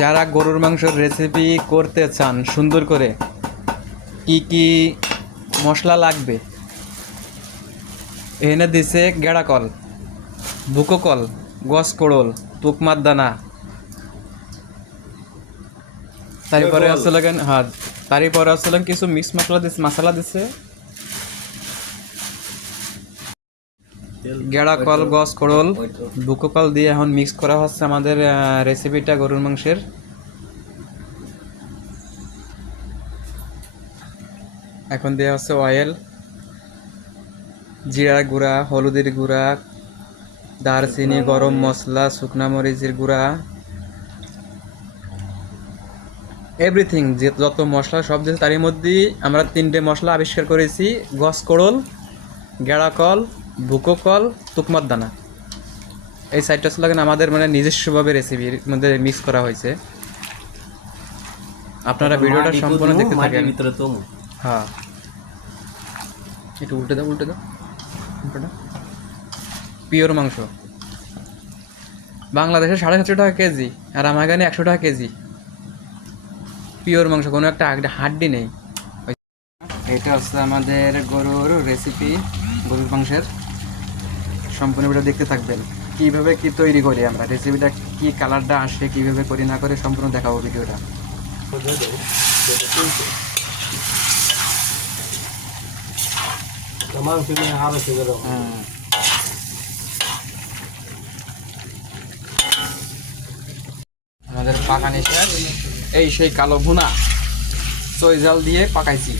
যারা গরুর মাংসের রেসিপি করতে চান সুন্দর করে, কি কি মশলা লাগবে, এনে দিছে গেড়া কল, বুকো কল, গস কোড়ল, তুকমার দানা, তারপরে আসলে হ্যাঁ, তারপরে আসলে কিছু মিক্স মশলা দিছে গেড়া কল, গস কোড়ল, বুকো কল দিয়ে এখন মিক্স করা হচ্ছে আমাদের রেসিপিটা গরুর মাংসের। এখন দেওয়া হচ্ছে অয়েল, জিরার গুঁড়া, হলুদের গুঁড়া, দারচিনি, গরম মশলা, শুকনা মরিচের গুঁড়া, এভরিথিং যে যত মশলা সব দিয়েছে। তারই মধ্যেই আমরা 3টে মশলা আবিষ্কার করেছি: গস কোড়ল, গেড়া কল, বুকো কল, তুকমার দানা। এই সাইডটা আসলে আমাদের মানে নিজস্বভাবে রেসিপির মধ্যে মিক্স করা হয়েছে। আপনারা ভিডিওটা সম্পূর্ণ দেখতে থাকেন। হ্যাঁ, একটু উল্টে দাও পিওর মাংস বাংলাদেশে 750 টাকা কেজি, আর আমার এখানে 100 টাকা কেজি। পিওর মাংস, কোনো একটা হাড্ডি নেই। এটা হচ্ছে আমাদের গরুর রেসিপি, গরুর মাংসের। সম্পূর্ণ ভিডিও দেখতে থাকবেন, কীভাবে কি তৈরি করি আমরা, রেসিপিটা কি কালারটা আসে, কীভাবে করি না করে সম্পূর্ণ দেখাবো ভিডিওটা। আমাদের পাকানি শেষ। এই সেই কালো ভুনা চই জাল দিয়ে পাকাইছি।